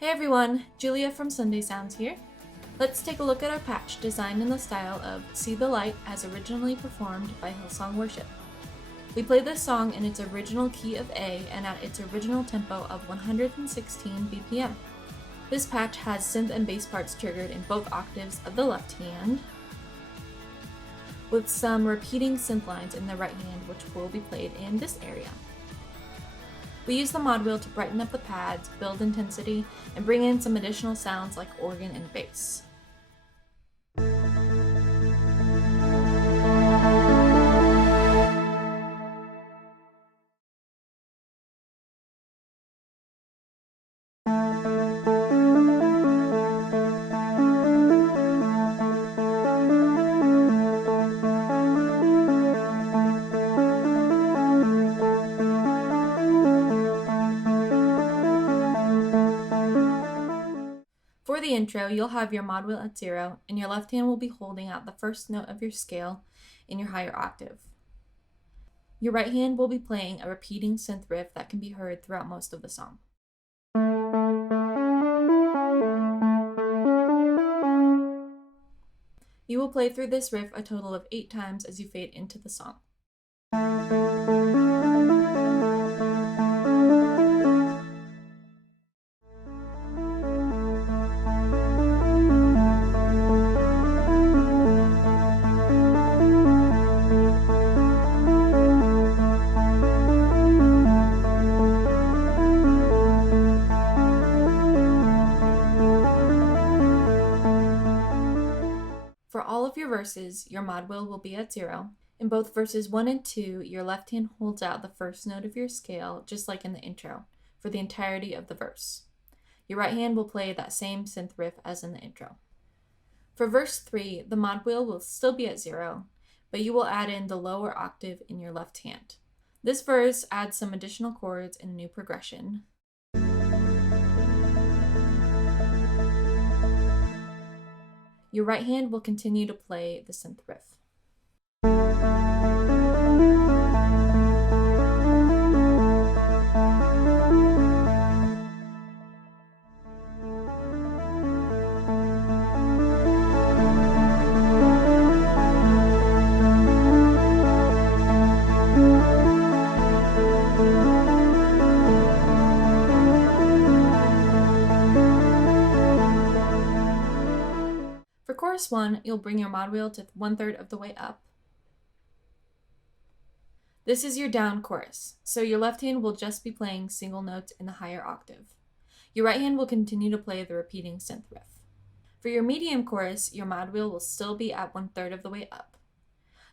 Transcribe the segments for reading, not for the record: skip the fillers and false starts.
Hey everyone, Julia from Sunday Sounds here. Let's take a look at our patch designed in the style of See The Light as originally performed by Hillsong Worship. We play this song in its original key of A and at its original tempo of 116 BPM. This patch has synth and bass parts triggered in both octaves of the left hand, with some repeating synth lines in the right hand which will be played in this area. We use the mod wheel to brighten up the pads, build intensity, and bring in some additional sounds like organ and bass. For the intro, you'll have your mod wheel at 0, and your left hand will be holding out the first note of your scale in your higher octave. Your right hand will be playing a repeating synth riff that can be heard throughout most of the song. You will play through this riff a total of 8 times as you fade into the song. For all of your verses, your mod wheel will be at 0. In both verses 1 and 2, your left hand holds out the first note of your scale, just like in the intro, for the entirety of the verse. Your right hand will play that same synth riff as in the intro. For verse 3, the mod wheel will still be at 0, but you will add in the lower octave in your left hand. This verse adds some additional chords and a new progression. Your right hand will continue to play the synth riff. For chorus 1, you'll bring your mod wheel to 1/3 of the way up. This is your down chorus, so your left hand will just be playing single notes in the higher octave. Your right hand will continue to play the repeating synth riff. For your medium chorus, your mod wheel will still be at 1/3 of the way up.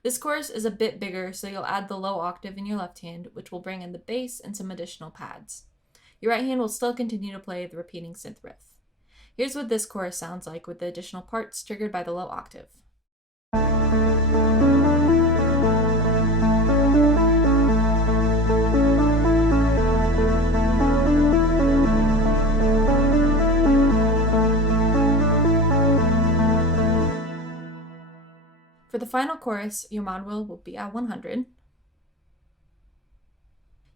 This chorus is a bit bigger, so you'll add the low octave in your left hand, which will bring in the bass and some additional pads. Your right hand will still continue to play the repeating synth riff. Here's what this chorus sounds like with the additional parts triggered by the low octave. For the final chorus, your mod wheel will be at 100.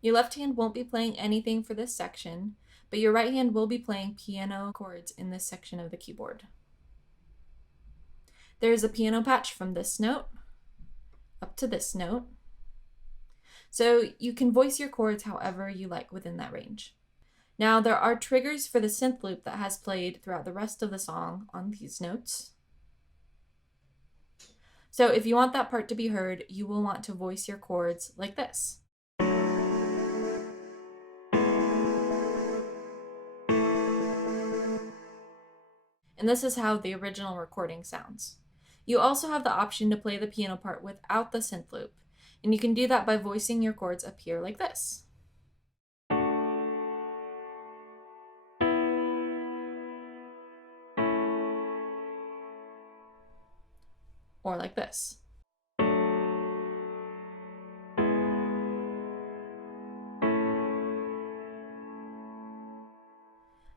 Your left hand won't be playing anything for this section, but your right hand will be playing piano chords in this section of the keyboard. There is a piano patch from this note up to this note, so you can voice your chords however you like within that range. Now there are triggers for the synth loop that has played throughout the rest of the song on these notes. So if you want that part to be heard, you will want to voice your chords like this. And this is how the original recording sounds. You also have the option to play the piano part without the synth loop, and you can do that by voicing your chords up here like this. Or like this.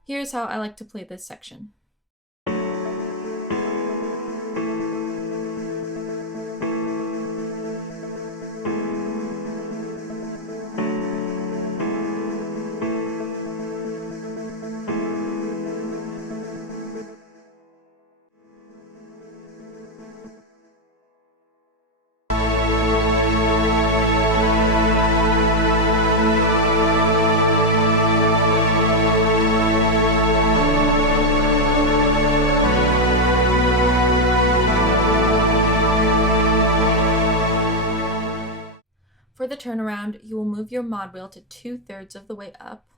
Here's how I like to play this section. turnaround, you will move your mod wheel to 2/3 of the way up.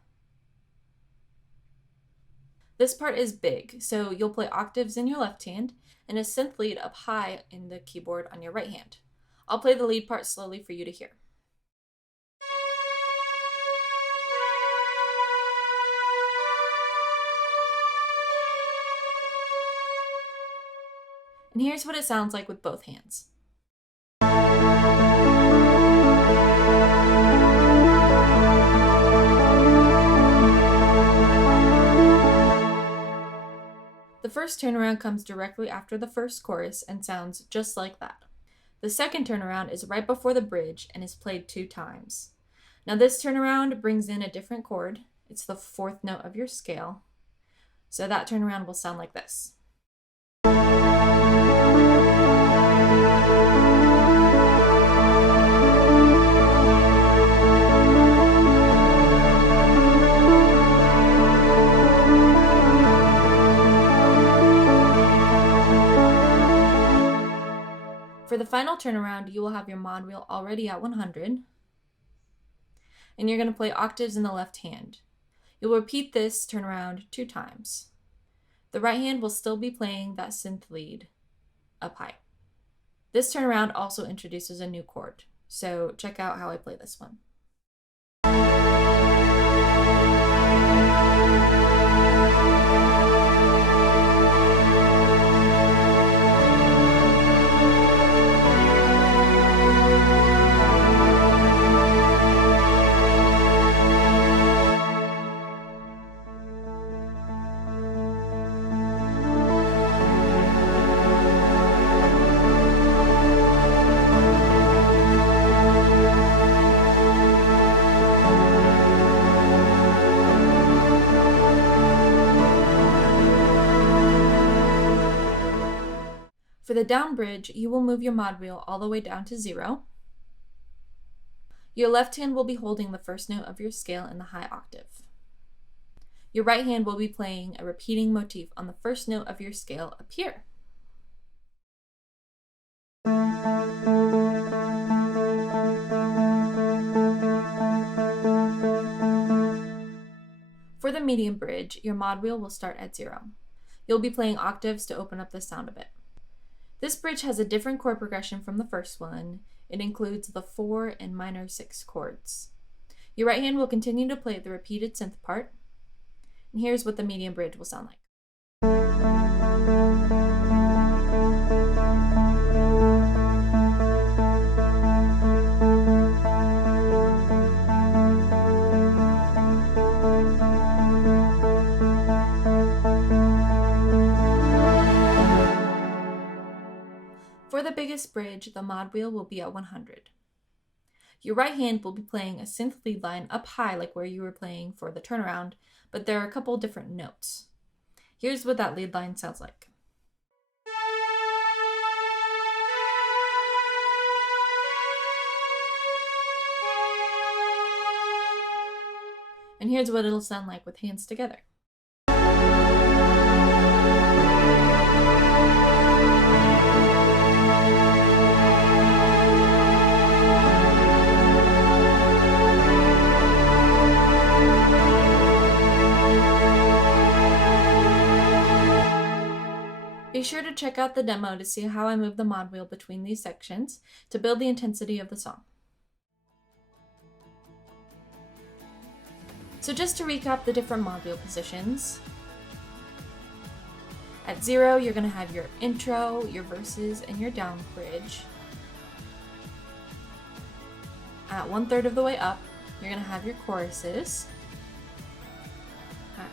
This part is big, so you'll play octaves in your left hand and a synth lead up high in the keyboard on your right hand. I'll play the lead part slowly for you to hear. And here's what it sounds like with both hands. The first turnaround comes directly after the first chorus and sounds just like that. The second turnaround is right before the bridge and is played 2 times. Now this turnaround brings in a different chord. It's the 4th note of your scale. So that turnaround will sound like this. For the final turnaround, you will have your mod wheel already at 100, and you're going to play octaves in the left hand. You'll repeat this turnaround 2 times. The right hand will still be playing that synth lead up high. This turnaround also introduces a new chord, so check out how I play this one. For the down bridge, you will move your mod wheel all the way down to 0. Your left hand will be holding the first note of your scale in the high octave. Your right hand will be playing a repeating motif on the first note of your scale up here. For the medium bridge, your mod wheel will start at 0. You'll be playing octaves to open up the sound a bit. This bridge has a different chord progression from the first one. It includes the 4 and minor 6 chords. Your right hand will continue to play the repeated synth part. And here's what the medium bridge will sound like. For the biggest bridge, the mod wheel will be at 100. Your right hand will be playing a synth lead line up high like where you were playing for the turnaround, but there are a couple different notes. Here's what that lead line sounds like. And here's what it'll sound like with hands together. Be sure to check out the demo to see how I move the mod wheel between these sections to build the intensity of the song. So just to recap the different mod wheel positions. At 0, you're going to have your intro, your verses, and your down bridge. At 1/3 of the way up, you're going to have your choruses. At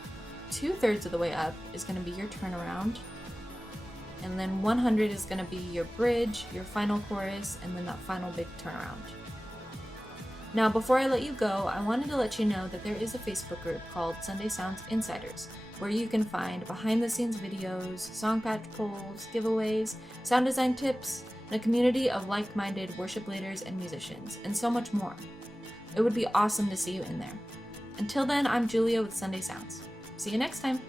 2/3 of the way up is going to be your turnaround. And then 100 is going to be your bridge, your final chorus, and then that final big turnaround. Now, before I let you go, I wanted to let you know that there is a Facebook group called Sunday Sounds Insiders, where you can find behind-the-scenes videos, song patch polls, giveaways, sound design tips, and a community of like-minded worship leaders and musicians, and so much more. It would be awesome to see you in there. Until then, I'm Julia with Sunday Sounds. See you next time!